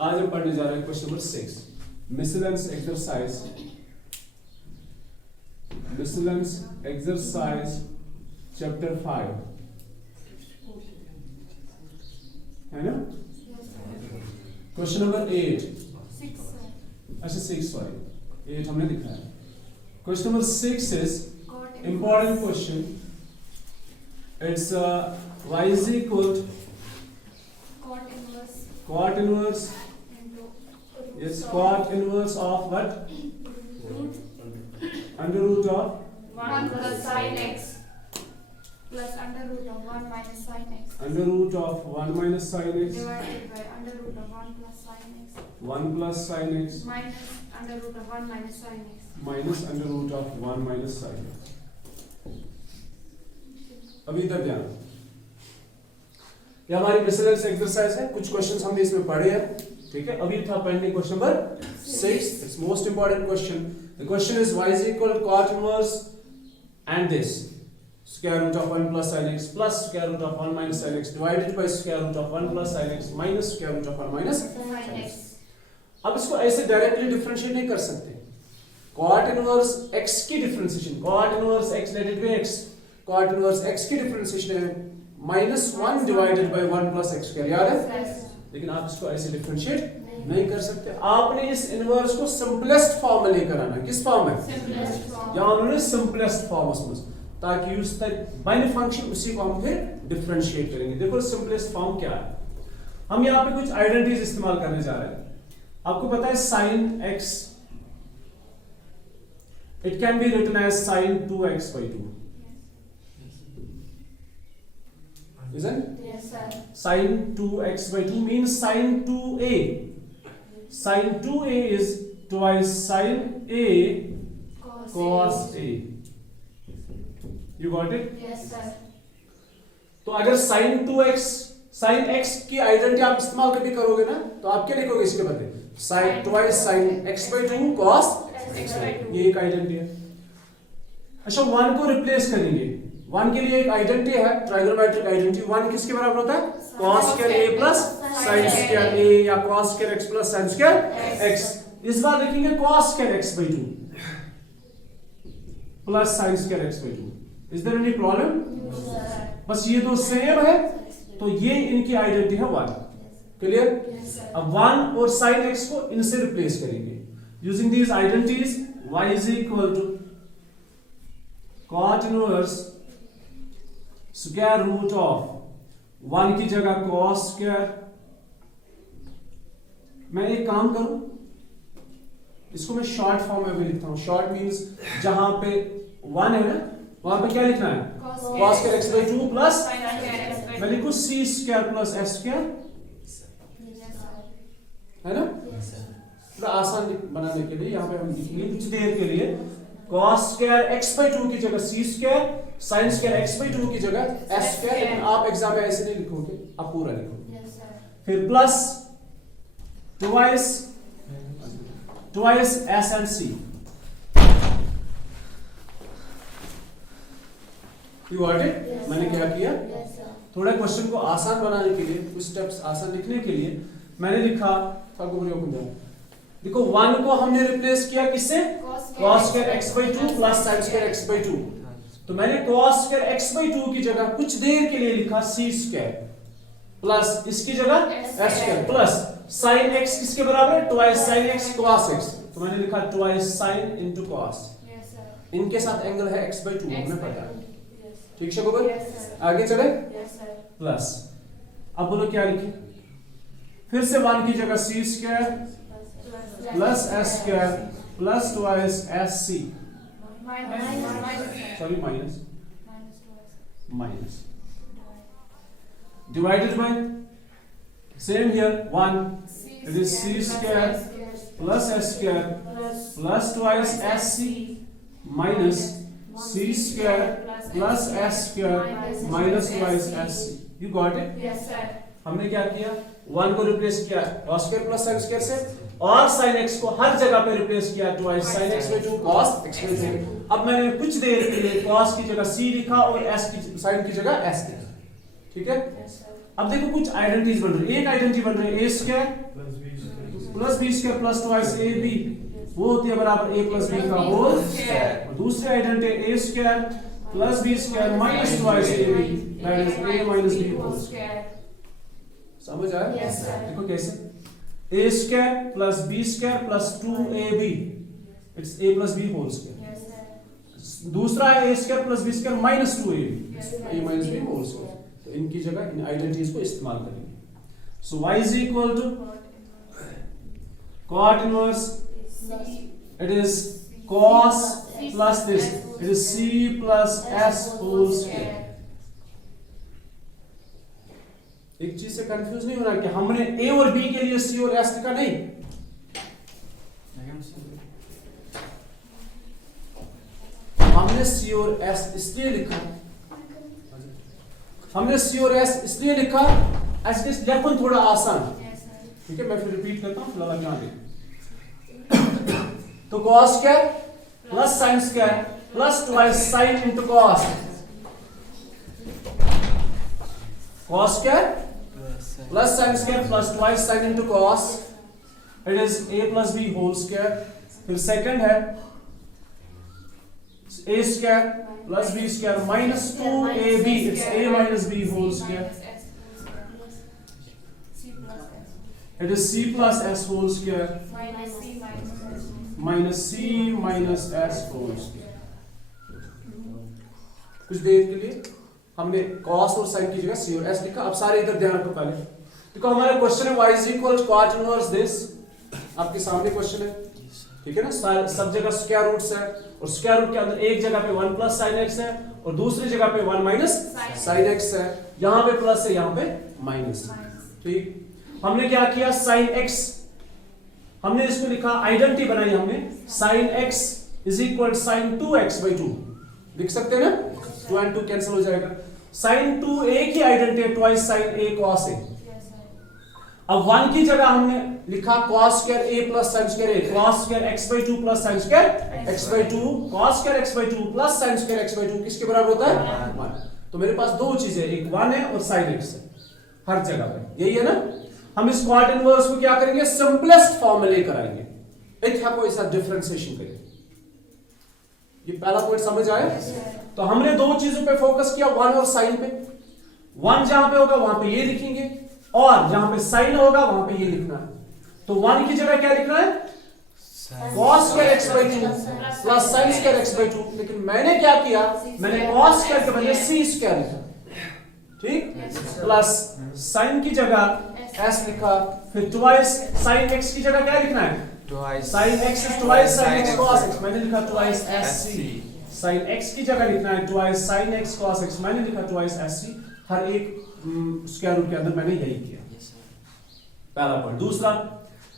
आज हम पढ़ने जा रहे हैं question number 6, miscellaneous exercise chapter 5 है ना। क्वेश्चन नंबर 8, अच्छा 6 सॉरी 8 हमने लिखा है। Question number 6 is important question. It's y is equal to cot inverse is cot inverse of what? Under root of 1 plus sin x plus under root of 1 minus sin x under root of 1 minus sin x divided by under root of 1 plus sin x 1 plus sin x minus under root of 1 minus sin x minus under root of 1 minus sin x। अभी तक ध्यान, ये हमारी miscellaneous exercise है। कुछ questions हमने इसमें पढ़े हैं, ठीक है। अभी था pending question number 6, it's most important question. The question is y is equal to cot inverse and this square root of 1 plus sin x plus square root of 1 minus sin x divided by square root of 1 plus sin x minus square root of 1 minus sin x। अब इसको ऐसे directly differentiate नहीं कर सकते। cot inverse x की differentiation, cot inverse x divided by x, cot inverse x की differentiation है -1 divided by 1 plus x square, याद है। लेकिन आप इसको ऐसे डिफरेंशिएट नहीं कर सकते। आपने इस इनवर्स को सिंपलेस्ट फॉर्म में लेकर आना। किस फॉर्म में? यहाँ उन्होंने सिंपलेस्ट फॉर्म उसमें, ताकि उस तक बाइनरी फंक्शन उसी को हम फिर डिफरेंशिएट करेंगे। देखो सिंपलेस्ट फॉर्म क्या है। हम यहाँ पे कुछ आइडेंटिटीज इस्तेमाल करने जा रहे हैं। आपको पता है sin x, it can be written as sin 2x by 2, isn't it? Yes sir। Sin 2x by 2 means sin 2a. Sin 2a is twice sin a cos a. You got it? Yes sir। तो अगर sin 2x, sin x की identity आप इस्तेमाल कभी करोगे ना, तो आप क्या लिखोगे इसके बदले? sin twice sin x by 2 cos x by 2, ये एक आइडेंटिटी है। अच्छा 1 को रिप्लेस करेंगे। 1 के लिए एक आइडेंटिटी है, ट्राइगोनोमेट्रिक आइडेंटिटी। 1 किसके बराबर होता है? cos square a plus sin square a या cos square x plus sin square x। इस बार लिखेंगे cos square x by 2 plus sin square x by 2। Is there any problem? बस ये दो सेम है, तो ये इनकी आइडेंटिटी है 1। क्लियर? अब 1 और sin x को इनसे रिप्लेस करेंगे। Using these identities y is equal to cot inverse square root of 1 की जगह cos स्क्वायर। मैं एक काम करूं, इसको मैं शॉर्ट फॉर्म में भी लिखता हूं। शॉर्ट मींस जहां पे 1 है ना, वहां पे क्या लिखना है? cos square x by 2 plus मैं लिखूं c square plus s square, है ना। थोड़ा आसान बनाने के लिए यहां पे हम लिखेंगे कुछ देर के लिए cos स्क्वायर x by 2 की जगह c square, sin square x by 2 की जगह s स्क्वायर। लेकिन आप एग्जाम में ऐसे नहीं लिखोगे, आप पूरा लिखोगे। फिर plus twice s and c। You got it? मैंने क्या किया? थोड़ा क्वेश्चन को आसान बनाने के लिए, कुछ स्टेप्स आसान लिखने के लिए मैंने लिखा, देखो 1 को हमने रिप्लेस किया किससे? cos square x by 2 plus sin square x by 2। तो मैंने cos स्क्वायर x by 2 की जगह कुछ देर के लिए लिखा c स्क्वायर प्लस इसकी जगह s square plus sin x किसके बराबर है? twice sin x cos x। तो मैंने लिखा twice sin into cos। इनके साथ एंगल है x by 2, हमें पता है। ठीक है गोबर? आगे चले? प्लस अब बोलो क्या लिखे? फिर से 1 की जगह c square plus s square plus twice sc, sorry minus divided by same here 1, it is c square plus s square plus twice sc minus c square plus s square minus twice sc। You got it? Yes sir। हमने क्या किया? 1 को replace किया cos square plus sin square से, और sin x को हर जगह पे रिप्लेस किया twice sin x by 2 cos x by 2। अब मैंने कुछ देर के लिए cos की जगह c लिखा और s की sin की जगह s लिखा। ठीक है? अब देखो कुछ आइडेंटिटीज बन रही है। एक आइडेंटिटी बन रही है A square plus B square plus twice A B, वो होती है बराबर ए प्लस बी का होल स्क्वायर। और दूसरी identity A square plus B square minus twice A B, that is A minus B whole square. समझ आया? Yes, sir. देखो कैसे, A square plus B square plus 2ab, it's A plus B whole square. Yes, sir. दूसरा है A square plus B square minus 2ab, Yes, sir. A minus B whole square. तो इनकी जगह इन identities को इस्तेमाल करेंगे। So y is equal to cot inverse, it is cos plus this, it is c plus s whole square। एक चीज से कंफ्यूज नहीं होना कि हमने a और b के लिए c और s लिखा, नहीं। हमने c और s इसलिए लिखा, हमने c और s इसलिए लिखा एज इट लेखन थोड़ा आसान। Yes, sir. ठीक है, मैं फिर रिपीट करता हूं, फिलहाल यहाँ देख। तो cos square plus sin square plus twice sin into cos, cos square plus sin square plus twice sin into cos, it is a plus b whole square. फिर सेकंड है a square plus b square minus 2ab, it's a minus b whole square, it is c plus s whole square minus c minus s whole square. कुछ देर के लिए हमने cos और sin की जगह c और s लिखा। अब सारे इधर ध्यान रखो। पहले देखो हमारा क्वेश्चन है y is equal cot inverse this, आपके सामने क्वेश्चन है, ठीक है ना। सब जगह स्क्वायर रूट्स है, और स्क्वायर रूट के अंदर एक जगह पे 1 प्लस sin x है और दूसरी जगह पे 1 माइनस sin x है। यहाँ पे प्लस है, यहाँ पे माइनस। ठीक, हमने क्या किया, sin x हमने इसको लिखा, आइडेंटिटी बनाई हमने, sin x is equal sin 2x by 2, लिख सकते हैं ना, 2 and 2 कैंसिल हो जाएगा। sin 2 एक ही आइडेंटिटी है, twice sin a cos a। अब 1 की जगह हमने लिखा cos square a plus sin square a, cos square x by 2 plus sin square x by 2, cos square x by 2 plus sin square x by 2 किसके बराबर होता है, 1। तो मेरे पास दो चीजें, एक 1 है और sin x है हर जगह पे, यही है ना। हम इस cot इनवर्स को क्या करेंगे, सिंपलेस्ट फॉर्म में लेकर आएंगे, एक है कोई सा डिफरेंशिएशन करेंगे। ये पहला पॉइंट समझ आया। तो हमने दो चीजों पे फोकस किया, 1 और sin पे। 1 जहां पे होगा वहां पे ये लिखेंगे, और जहां पे sin होगा वहां पे ये लिखना है। तो 1 की जगह क्या लिखना है, cos square x by 2 plus sin square x by 2। लेकिन मैंने क्या किया, मैंने cos स्क्वायर के बजाय c स्क्वायर लिखा, ठीक, प्लस sin की जगह s लिखा, फिर ट्वाइस sin x की जगह क्या लिखना है, sin x is twice sin x cos x, मैंने लिखा twice sc। sin x की जगह लिखना है twice sin x cos x, मैंने लिखा twice sc। हर एक स्क्वायर रूट के अंदर मैंने यही किया, पहला पॉइंट। दूसरा,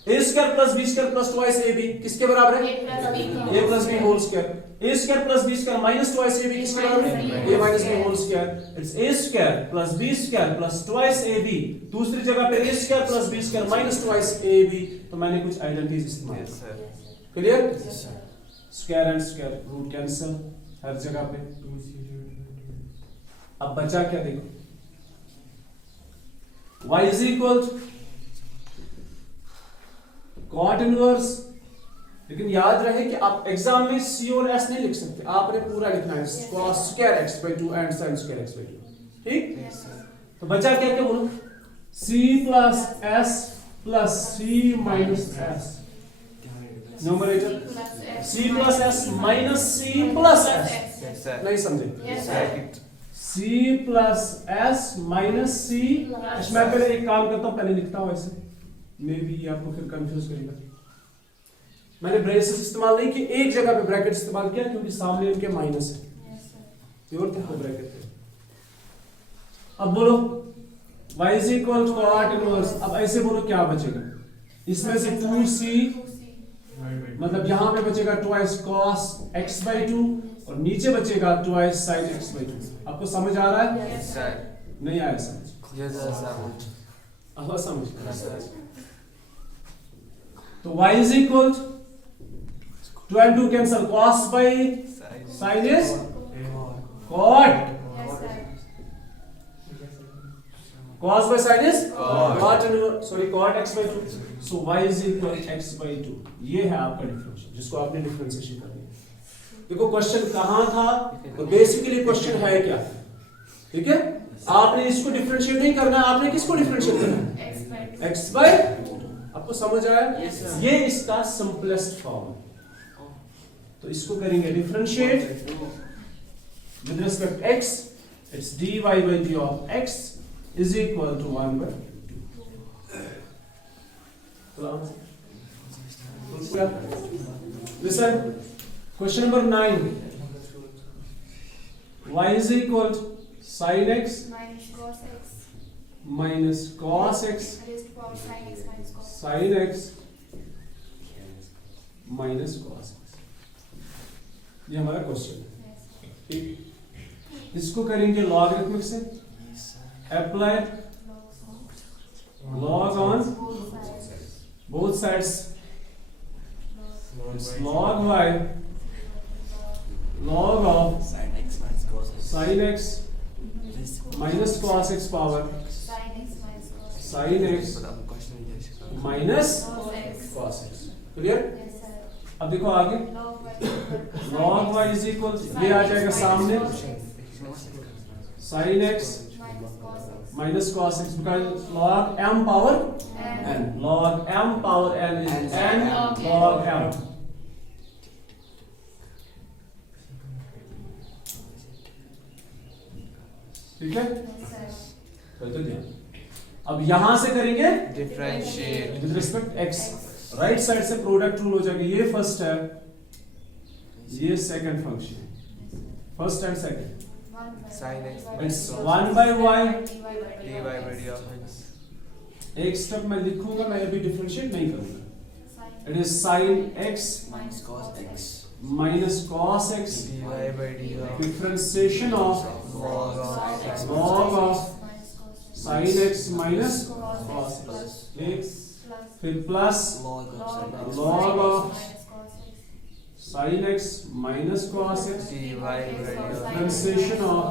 a square plus b square plus twice ab किसके बराबर है, a plus b whole square. a square plus b square minus twice ab किसके बराबर है, a minus b whole square. It's a square plus b square plus twice ab, दूसरी जगह पे a square plus b square minus twice ab। तो मैंने कुछ identities इस्तेमाल की, clear. Square and square root cancel हर जगह पे। अब बचा क्या, देखो y is equal cot inverse. लेकिन याद रहे कि आप एग्जाम में c और s नहीं लिख सकते, आपने पूरा लिखना है cos square x by 2 and sin square x by 2, ठीक। तो बचा क्या क्या बोलो, c plus s plus c minus s, numerator c plus s minus c plus s, नहीं समझे, c plus s minus c। मैं पहले एक काम करता हूं, पहले लिखता हूं ऐसे, मे बी ये आपको फिर कंफ्यूज करेगा। मैंने ब्रेसेस इस्तेमाल नहीं किए, एक जगह पे ब्रैकेट इस्तेमाल किया क्योंकि सामने उनके माइनस है, और तक ब्रैकेट। अब बोलो y is equal to cot inverse. अब ऐसे बोलो क्या बचेगा, इसमें से 2c, मतलब यहां पे बचेगा ट्वाइस cos x by 2 और नीचे बचेगा ट्वाइस sin x by 2। आपको समझ आ रहा है, नहीं आया समझ, अब समझ। तो y is equal 2 and 2 cancel, cos by sin is cot, cos by sin is cot x by 2. So y is equal x by 2. ये है आपका डिफरेंशियल जिसको आपने डिफरेंशिएशन करनी है. देखो क्वेश्चन कहाँ था, तो बेसिकली क्वेश्चन है क्या, ठीक है. आपने इसको डिफरेंशिएट नहीं करना, आपने किसको डिफरेंशिएट करना है, x by 2. आपको समझ आया? ये इसका सिंपलेस्ट फॉर्म है. तो इसको करेंगे differentiate with respect to x. It's dy by d of x is equal to 1 by 2. Listen, question number 9. Y is equal to sin x minus cos x minus cos x raised to power sin x minus cos. sin x minus cos x. ये हमारा question है. ठीक, इसको करेंगे logarithmic से. Apply log on both sides. It's log y log of sin x minus cos x power sin x minus cos x. Clear? अब देखो आगे log y is equal, ये आ जाएगा सामने sin x minus cos x because log m power n. Log m power n is n log m. ठीक है? तो ध्यान. अब यहां से करेंगे differentiate with respect x. Right side से प्रोडक्ट रूल हो जाएगा. ये फर्स्ट है, ये second function, first and second. sin x it's 1 by y. dy by d of x. एक स्टेप मैं लिखूंगा, मैं अभी डिफरेंशिएट नहीं करूंगा. It is sin x minus cos x dy by d of differentiation of log of log of sin x minus cos x. एक फिर plus log of sin x minus cos x dy by d of differentiation of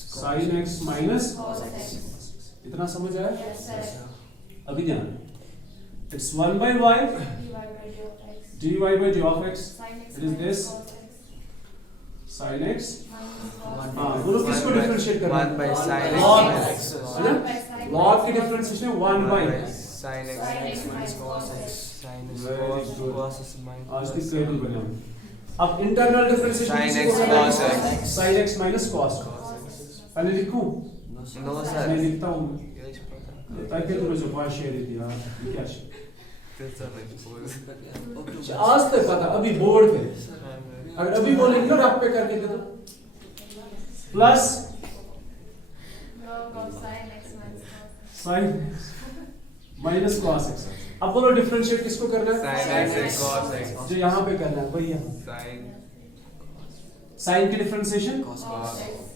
sin x minus cos x. इतना समझ आया? अभी ध्यान. It's 1 by y dy by d of x. It is this sin x. हाँ, बोलो किसको differentiate करना है? 1 by sin x log minus x, है ना? log की differentiation 1 by sin x minus cos x sin x Very good. cos x minus आज की टेबल बने हम. अब इंटरनल डिफरेंशिएशन sin किसको x करना है? cos x. sin x minus cos x. पहले लिखूं? no मैं sir लिखता हूँ. ताकि तुम्हें जो बात शेयर थी यार, ये क्या शेयर? आज तक पता, अभी बोर्ड पे. अगर अभी बोलेंगे ना रफ पे करके दे दो. Plus sin minus cos x. अब बोलो डिफरेंशिएट किसको करना है? sin x cos x जो यहाँ पे करना है वही यहाँ. sin sin की डिफरेंशिएशन cos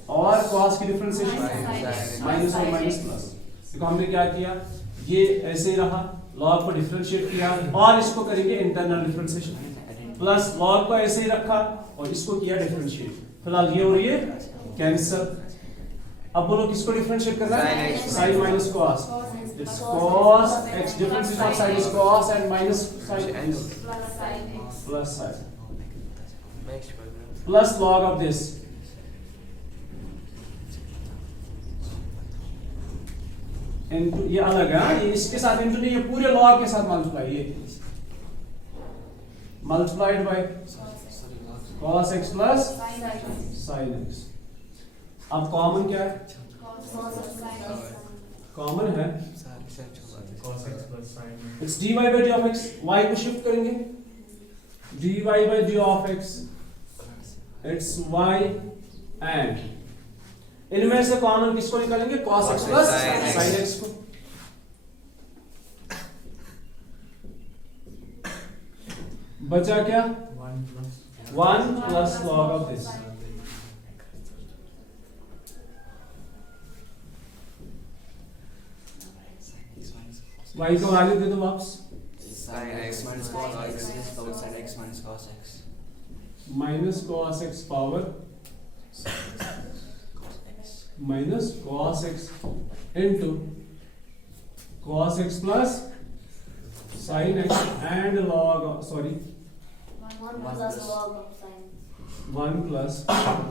और cos की डिफरेंशिएशन Sin. माइनस और माइनस प्लस. देखो हमने क्या किया, ये ऐसे ही रहा, log को डिफरेंशिएट किया और इसको करेंगे इंटरनल डिफरेंशिएशन. प्लस log को ऐसे ही रखा और इसको किया डिफरेंशिएट. फिलहाल ये और ये कैंसिल. अब बोलो किसको डिफरेंशिएट करना है? Sin x. sin minus cos. It's cos x. Differentiation of sin is cos and minus sin is plus sin. Plus log of this. Into ये अलग है, ये इसके साथ into नहीं, ये पूरे log के साथ मल्टीप्लाई. ये multiplied by cos x plus sin x. अब कॉमन क्या है? कॉमन है it's dy by d of x. y को शिफ्ट करेंगे, dy by d of x. It's y and इनमें से कॉमन किसको निकालेंगे? cos x plus sin x को. बचा क्या? 1 plus log of this. y को वैल्यू दे दो वापस. sin x minus cos x minus cos x power minus cos x into cos x plus sin x and log of, sorry, 1 plus log of sin. 1 plus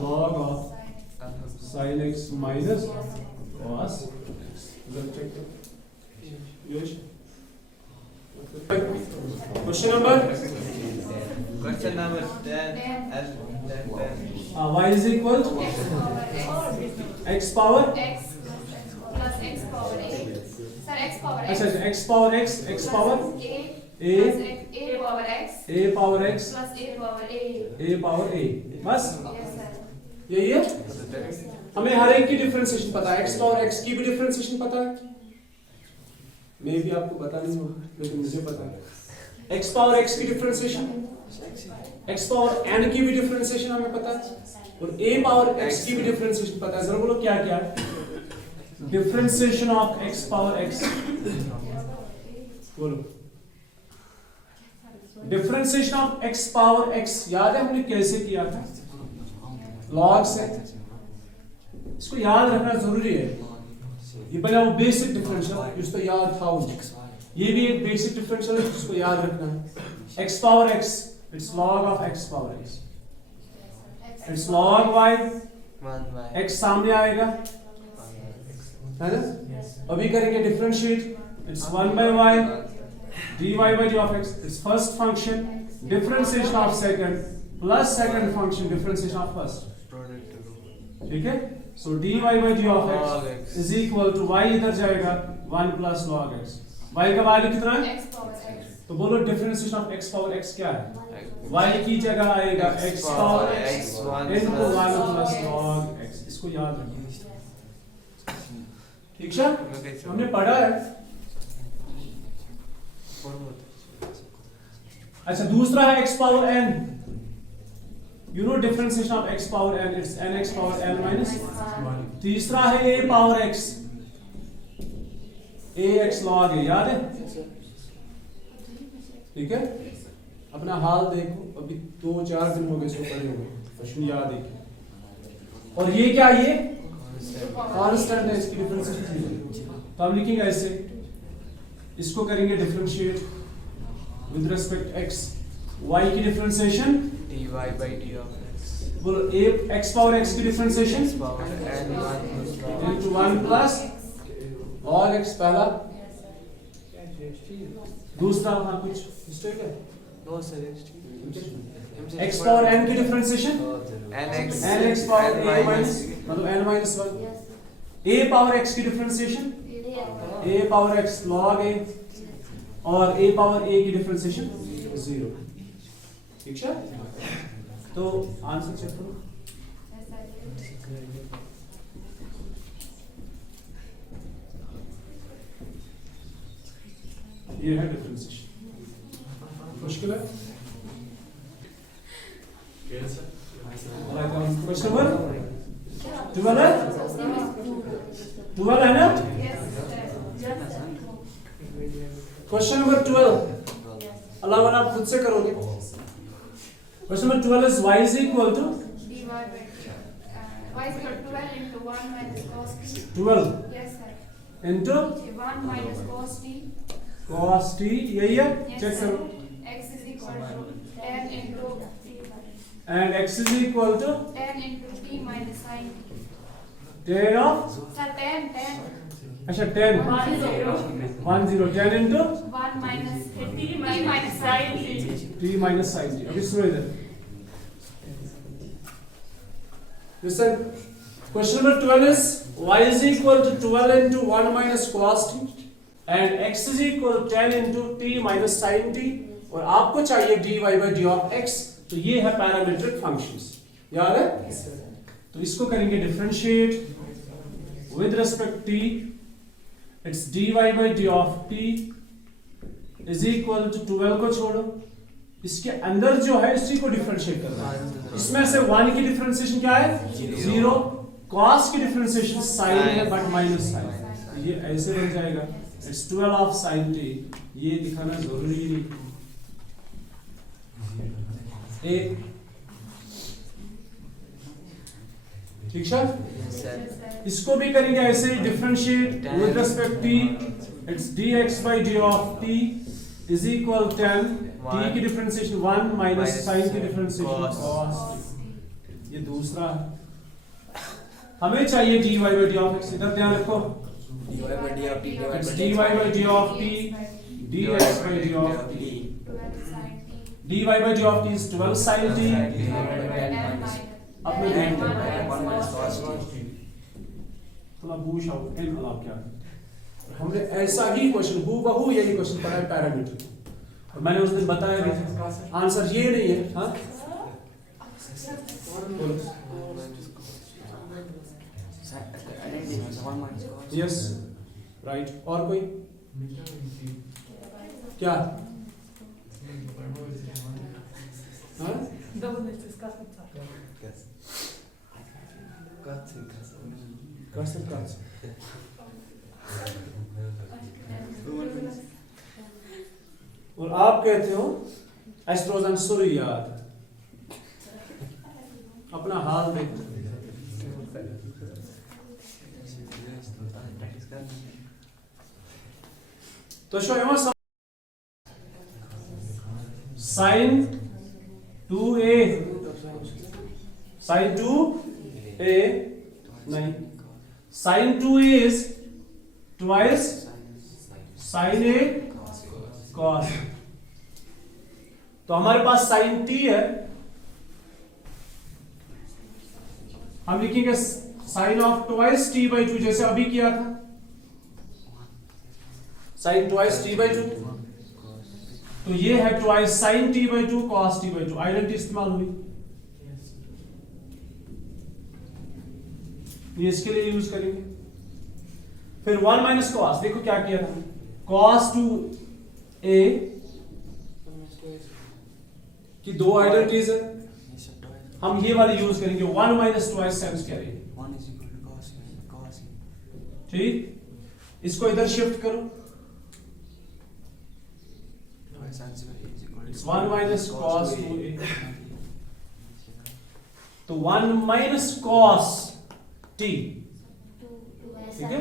log of sin x minus cos x. Question number? Question number 10. Y is equal to x power. X plus x power a. Sir, x power x. अच्छा x power x, x power a plus a power x a power x plus a power a. a power a. बस Yes, sir. यही है. हमें हर एक की differentiation पता है. x power x की भी डिफरेंशिएशन पता है. मे भी आपको पता नहीं हो, लेकिन मुझे पता है. x पावर x की डिफरेंशिएशन, x पावर n की भी डिफरेंशिएशन हमें पता है, और a पावर x की भी डिफरेंशिएशन पता है. जरा बोलो क्या क्या है. Differentiation of x power x. बोलो. Differentiation of x power x याद है हमने कैसे किया था? लॉग से. इसको याद रखना जरूरी है. ये पहला वो बेसिक डिफरेंशियल जिसको याद था उनको. ये भी एक बेसिक डिफरेंशियल है जिसको याद रखना है. x power x, it's log of x power x. It's log y, x सामने आएगा, है ना? अभी करेंगे differentiate. It's 1 by y dy by d of x. It's first function differentiation of second plus second function differentiation of first. ठीक है. So dy by d of x is equal to y इधर जाएगा 1 plus log x. y का value कितना है? X power x. तो बोलो differentiation of x power x क्या है? y की जगह आएगा x power x into 1 plus log x. इसको याद रखिए. ठीक है, हमने पढ़ा है. अच्छा, दूसरा है x power n. You know differentiation of x power n, it's nx power n minus. तीसरा है a power x, ax log a. याद है? ठीक है. अपना हाल देखो, अभी 2-4 दिन हो गए इसको पढ़े हुए. क्वेश्चन याद है. और ये क्या? ये कांस्टेंट है, इसकी डिफरेंशिएशन. तो हम लिखेंगे ऐसे. इसको करेंगे differentiate with respect x. y की differentiation dy by d of x. बोलो a x पावर x की differentiation Power n 1 into 1 plus log x पहला. दूसरा वहां कुछ मिस्टेक है? No sir. x power n की differentiation nx power a minus, मतलब n minus 1. a power x की differentiation a power x log a, और a पावर a की डिफरेंशिएशन 0. ठीक है. तो आंसर चेक करो. ये है डिफरेंशिएशन. मुश्किल है. क्वेश्चन नंबर 12 है. 12 है ना? क्वेश्चन नंबर 12 अलावा आप खुद से करोगे. Question number 12 is y is equal to dy by y is equal to 12 into 1 minus cos t. 12 Yes, sir. into 1 minus cos t. cos t. यही है. Yes, check sir. करो. X is equal to 10 into And x is equal to 10 into t minus sin t. 10 of, Sir, 10. अच्छा 10 1 0 10 into 1 minus t minus sin t. t minus sin t. अभी सुनो इधर. Listen. Question number 12 is y is equal to 12 into 1 minus cos t and x is equal to 10 into t minus sin t, और आपको चाहिए dy by d of x. तो ये है parametric functions. याद है? तो इसको करेंगे differentiate with respect t. It's dy by d of t is equal to 12 को छोड़ो, इसके अंदर जो है इसी को डिफरेंशिएट करना है. इसमें से 1 की डिफरेंशिएशन क्या है? 0. cos की डिफरेंशिएशन sin है बट माइनस sin. ये ऐसे बन जाएगा. It's 12 of sin t. ये दिखाना जरूरी नहीं. एक ठीक है. इसको भी करेंगे ऐसे differentiate with respect T, it's dx by d of t is equal 10 t की डिफरेंशिएशन 1 माइनस sin की डिफरेंशिएशन cos t। ये दूसरा हमें चाहिए dy by d of x, इधर ध्यान रखो dy by d of t it's dy by d of t dx by d of t, 12 sin t dy by d of t is 12 sin t, अब मैं and देखता हूं 1 minus cos t। थोड़ा बूश out an allow क्या है। हमने ऐसा ही क्वेश्चन हूबहू यही क्वेश्चन पढ़ा है पैरामीटर, और मैंने उस दिन बताया भी आंसर ये नहीं है। हाँ बोलो यस राइट, और कोई क्या? हाँ? और आप कहते हो एस्ट्रोजन सूर्याद, अपना हाल देखो। तो show M sign 2a sin 2a नहीं, sin 2a is twice sin a cos। तो हमारे पास sin t है, हम लिखेंगे sin of twice t by 2 जैसे अभी किया था, sin twice t by 2। तो ये है twice sin t by 2 cos t by 2, identity इस्तेमाल हुई, ये इसके लिए यूज करेंगे। फिर 1 माइनस cos, देखो क्या किया था, cos 2a की दो आइडेंटिटीज है, हम ये वाली यूज करेंगे 1 minus twice sin square a, ठीक। इसको इधर शिफ्ट करो, 1 माइनस cos 2a, तो 1 माइनस cos t, ठीक है,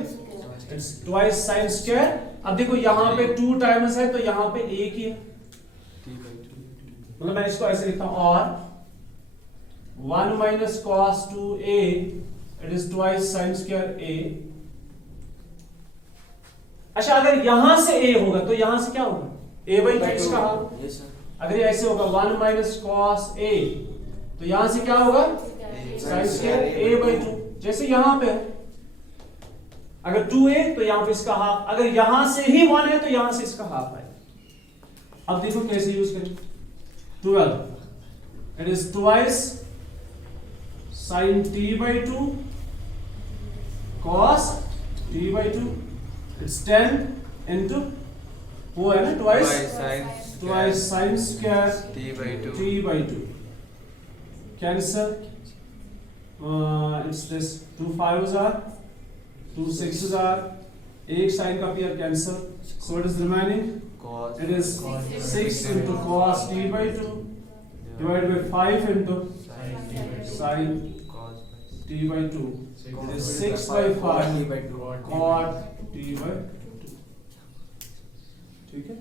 इट्स ट्वाइस sin स्क्वायर। अब देखो यहाँ पे 2 टाइम्स है तो यहाँ पे एक ही है, मतलब मैं इसको ऐसे लिखता हूं, और 1 minus cos 2a it is twice sin square a। अच्छा अगर यहां से a होगा तो यहां से क्या होगा, a by 2 इसका हाल। अगर ये ऐसे होगा 1 माइनस cos a, तो यहां से क्या होगा sin स्क्वायर a by 2, जैसे यहां पे है अगर 2a तो यहां पे इसका हाफ, अगर यहां से ही 1 है तो यहां से इसका हाफ है। अब देखो कैसे यूज करें, 12 it is twice sin t by 2 cos t by 2, it's 10 into वो है ना twice sin square t by 2, cancel, it's this 2 5s are 2 6s are, एक साइन का pair cancel, so it is remaining, it is 6 into cos t by 2 divided by 5 into sin t by 2, it is 6 by 5 cot t by 2, ठीक है।